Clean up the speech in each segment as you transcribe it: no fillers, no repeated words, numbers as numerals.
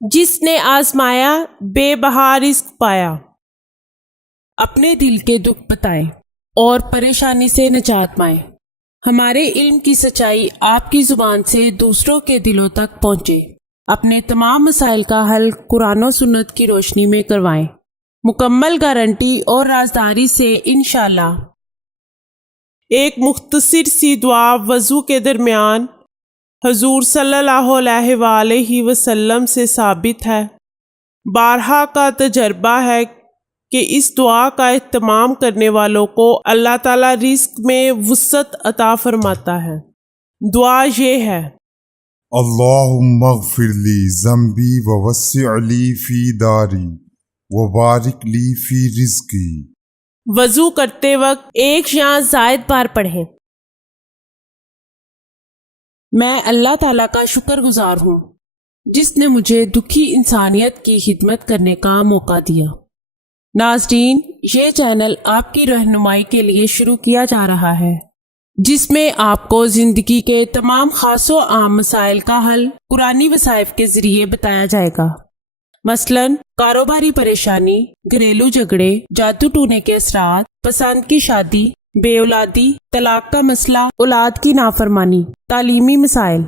جس نے آزمایا بے بہا رزق پایا۔ اپنے دل کے دکھ بتائیں اور پریشانی سے نجات پائیں۔ ہمارے علم کی سچائی آپ کی زبان سے دوسروں کے دلوں تک پہنچے۔ اپنے تمام مسائل کا حل قرآن و سنت کی روشنی میں کروائیں، مکمل گارنٹی اور رازداری سے انشاءاللہ۔ ایک مختصر سی دعا وضو کے درمیان حضور صلی اللہ علیہ وآلہ وسلم سے ثابت ہے۔ بارہا کا تجربہ ہے کہ اس دعا کا اہتمام کرنے والوں کو اللہ تعالیٰ رزق میں وسعت عطا فرماتا ہے۔ دعا یہ ہے: اللہم اغفر لی ذنبی ووسع لی فی داری وبارک لی فی رزقی۔ وضو کرتے وقت ایک یا زائد بار پڑھیں۔ میں اللہ تعالیٰ کا شکر گزار ہوں جس نے مجھے دکھی انسانیت کی خدمت کرنے کا موقع دیا۔ ناظرین، یہ چینل آپ کی رہنمائی کے لیے شروع کیا جا رہا ہے، جس میں آپ کو زندگی کے تمام خاص و عام مسائل کا حل قرآنی وظائف کے ذریعے بتایا جائے گا۔ مثلاً کاروباری پریشانی، گھریلو جھگڑے، جادو ٹونے کے اثرات، پسند کی شادی، بے اولادی، طلاق کا مسئلہ، اولاد کی نافرمانی، تعلیمی مسائل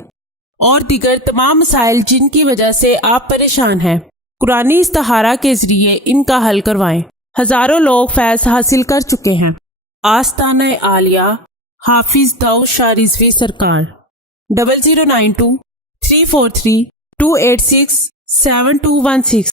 اور دیگر تمام مسائل جن کی وجہ سے آپ پریشان ہیں، قرآنی استخارہ کے ذریعے ان کا حل کروائیں۔ ہزاروں لوگ فیض حاصل کر چکے ہیں۔ آستانہ عالیہ حافظ داؤد شاہ رضوی سرکار 0092 343 286 7216